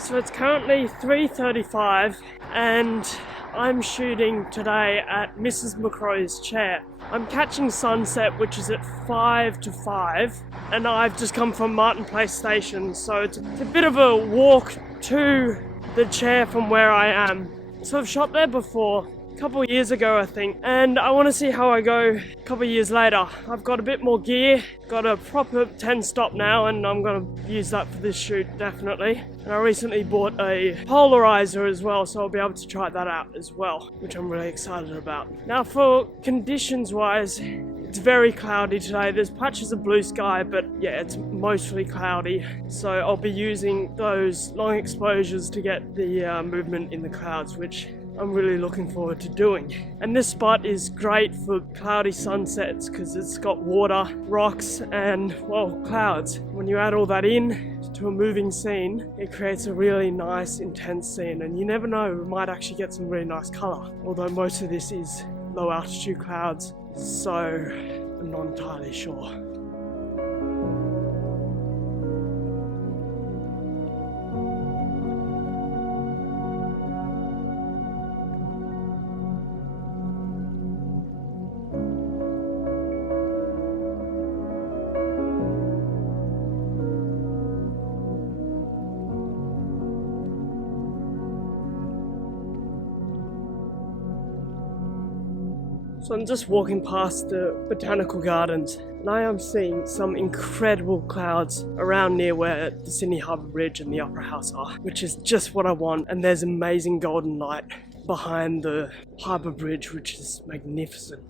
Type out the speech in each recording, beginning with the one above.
So it's currently 3:35 and I'm shooting today at Mrs. Maquarie's chair. I'm catching sunset, which is at 5 to 5, and I've just come from Martin Place Station, so it's a bit of a walk to the chair from where I am. So I've shot there before, a couple of years ago I think, and I want to see how I go a couple of years later. I've got a bit more gear, got a proper 10 stop now, and I'm going to use that for this shoot definitely. And I recently bought a polarizer as well, so I'll be able to try that out as well, which I'm really excited about. Now for conditions wise, it's very cloudy today. There's patches of blue sky, but yeah, it's mostly cloudy. So I'll be using those long exposures to get the movement in the clouds, which I'm really looking forward to doing. And this spot is great for cloudy sunsets because it's got water, rocks, and well, clouds. When you add all that in to a moving scene, it creates a really nice, intense scene, and you never know, we might actually get some really nice color. Although most of this is low altitude clouds, so I'm not entirely sure. So I'm just walking past the botanical gardens and I am seeing some incredible clouds around near where the Sydney Harbour Bridge and the Opera House are, which is just what I want. And there's amazing golden light behind the Harbour Bridge, which is magnificent.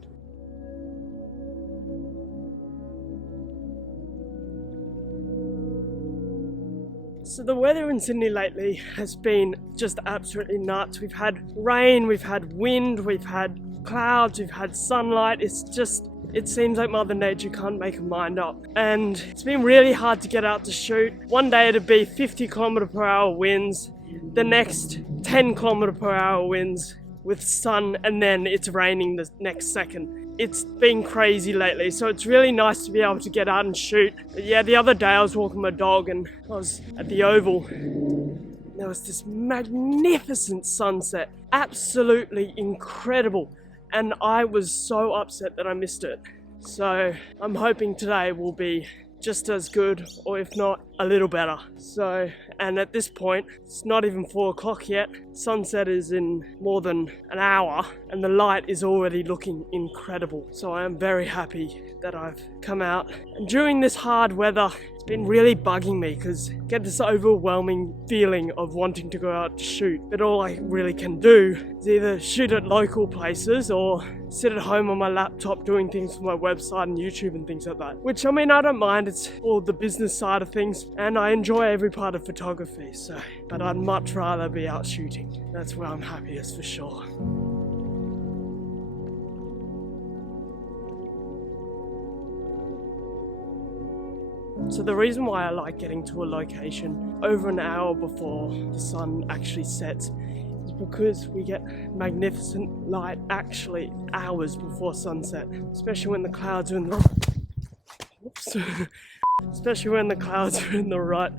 So the weather in Sydney lately has been just absolutely nuts. We've had rain, we've had wind, we've had clouds, we've had sunlight. It seems like Mother Nature can't make her mind up. And it's been really hard to get out to shoot. One day it'd be 50 km/h winds, the next 10 km/h winds with sun, and then it's raining the next second. It's been crazy lately, so it's really nice to be able to get out and shoot. But yeah, the other day I was walking my dog and I was at the Oval. There was this magnificent sunset, absolutely incredible, and I was so upset that I missed it. So I'm hoping today will be just as good, or if not, a little better. So, and at this point, it's not even 4 o'clock yet. Sunset is in more than an hour, and the light is already looking incredible. So I am very happy that I've come out. And during this hard weather, it's been really bugging me because I get this overwhelming feeling of wanting to go out to shoot. But all I really can do is either shoot at local places or sit at home on my laptop doing things for my website and YouTube and things like that. Which, I mean, I don't mind. It's all the business side of things, and I enjoy every part of photography, so, but I'd much rather be out shooting. That's where I'm happiest for sure. So the reason why I like getting to a location over an hour before the sun actually sets is because we get magnificent light actually hours before sunset, especially when the clouds are in the especially when the clouds are in the right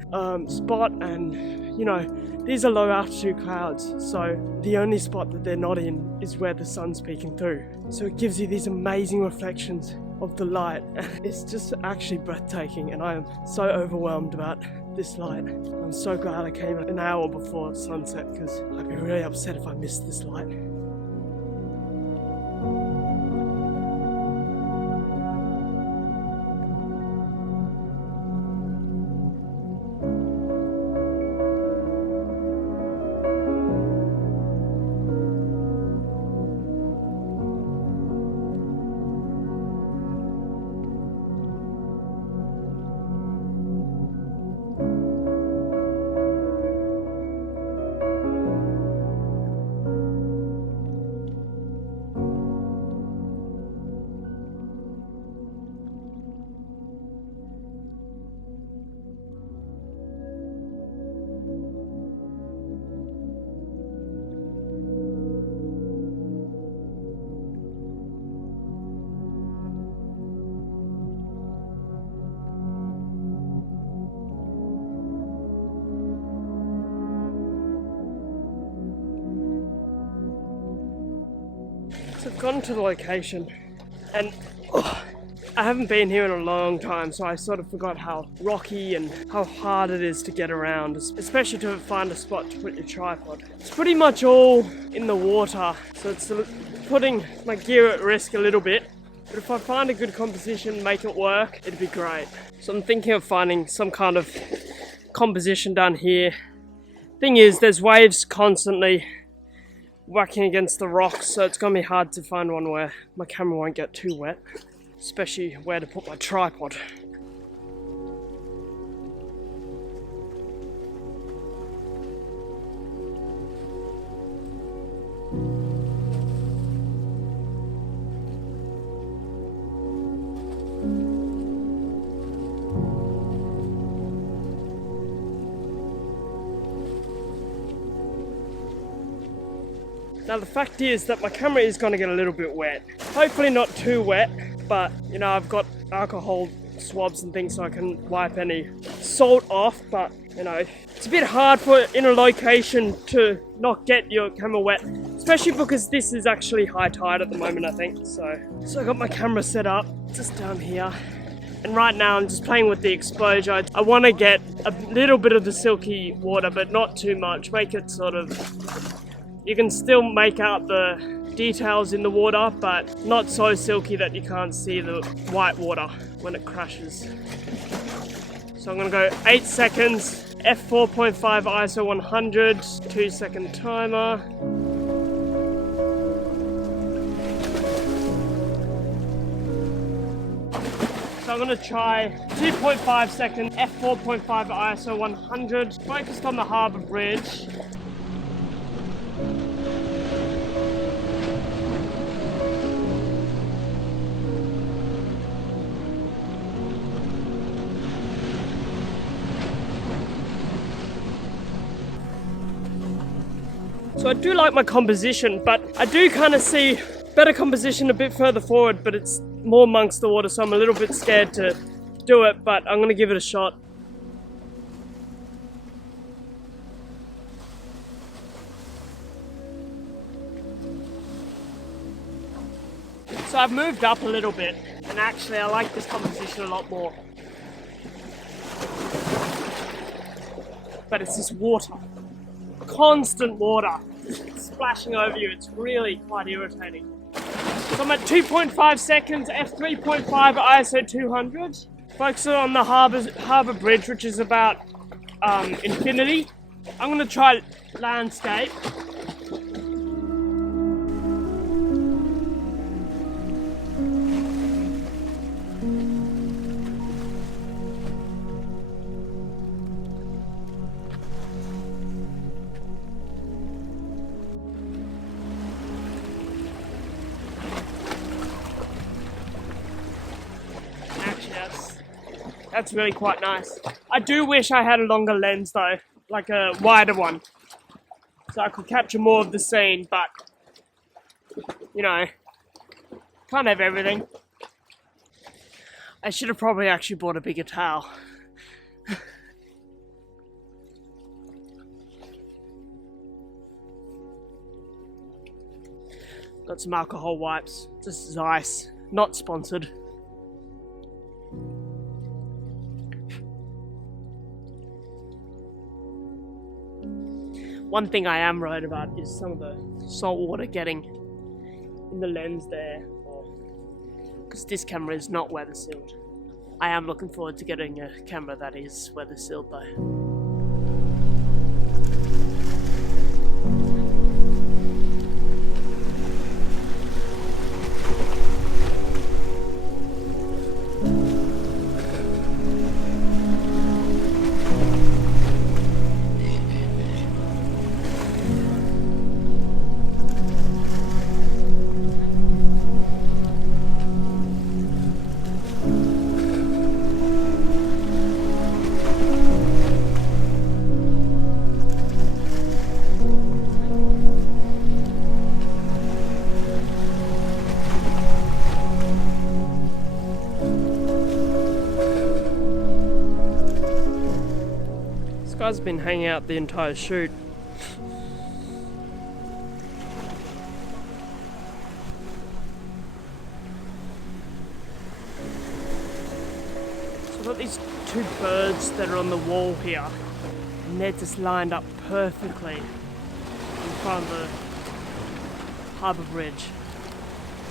spot, and you know, these are low altitude clouds, so the only spot that they're not in is where the sun's peeking through. So it gives you these amazing reflections of the light. It's just actually breathtaking, and I am so overwhelmed about this light. I'm so glad I came an hour before sunset because I'd be really upset if I missed this light. gotten to the location, and I haven't been here in a long time, so I sort of forgot how rocky and how hard it is to get around, especially to find a spot to put your tripod. It's pretty much all in the water, so it's putting my gear at risk a little bit, but if I find a good composition, make it work, it'd be great. So I'm thinking of finding some kind of composition down here. Thing is, there's waves constantly whacking against the rocks, so it's gonna be hard to find one where my camera won't get too wet. Especially where to put my tripod. Now the fact is that my camera is going to get a little bit wet. Hopefully not too wet. But, you know, I've got alcohol swabs and things so I can wipe any salt off, but, you know, it's a bit hard in a location to not get your camera wet, especially because this is actually high tide at the moment, I think. So I got my camera set up just down here, and right now I'm just playing with the exposure. I want to get a little bit of the silky water, but not too much. Make it sort of, you can still make out the details in the water, but not so silky that you can't see the white water when it crashes. So I'm gonna go 8 seconds, f4.5 ISO 100, 2-second timer. So I'm gonna try 2.5 second, f4.5 ISO 100, focused on the harbour bridge. So I do like my composition, but I do kind of see better composition a bit further forward, but it's more amongst the water, so I'm a little bit scared to do it, but I'm going to give it a shot. So I've moved up a little bit, and actually I like this composition a lot more. But it's this water. Constant water splashing over you. It's really quite irritating. So I'm at 2.5 seconds, f3.5 ISO 200. Focusing on the harbour bridge, which is about infinity. I'm going to try landscape. That's really quite nice. I do wish I had a longer lens though, like a wider one, so I could capture more of the scene, but, you know, can't have everything. I should have probably actually bought a bigger towel. Got some alcohol wipes. This is ice, not sponsored. One thing I am worried about is some of the salt water getting in the lens there, because this camera is not weather sealed. I am looking forward to getting a camera that is weather sealed though. This guy's been hanging out the entire shoot. I've got these two birds that are on the wall here, and they're just lined up perfectly in front of the harbour bridge.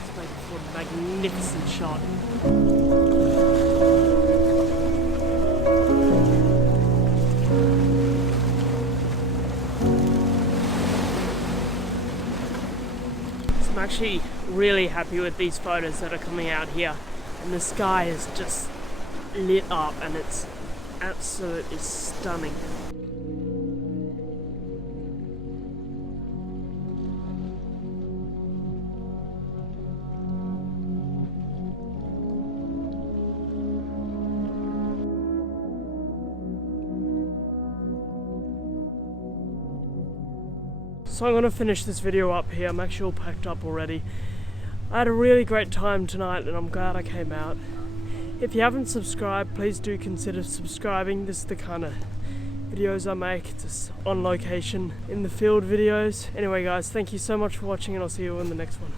It's making for a magnificent shot. So I'm actually really happy with these photos that are coming out here, and the sky is just lit up and it's absolutely stunning. So I'm going to finish this video up here. I'm actually all packed up already. I had a really great time tonight and I'm glad I came out. If you haven't subscribed, please do consider subscribing. This is the kind of videos I make, just on location, in the field videos. Anyway guys, thank you so much for watching and I'll see you in the next one.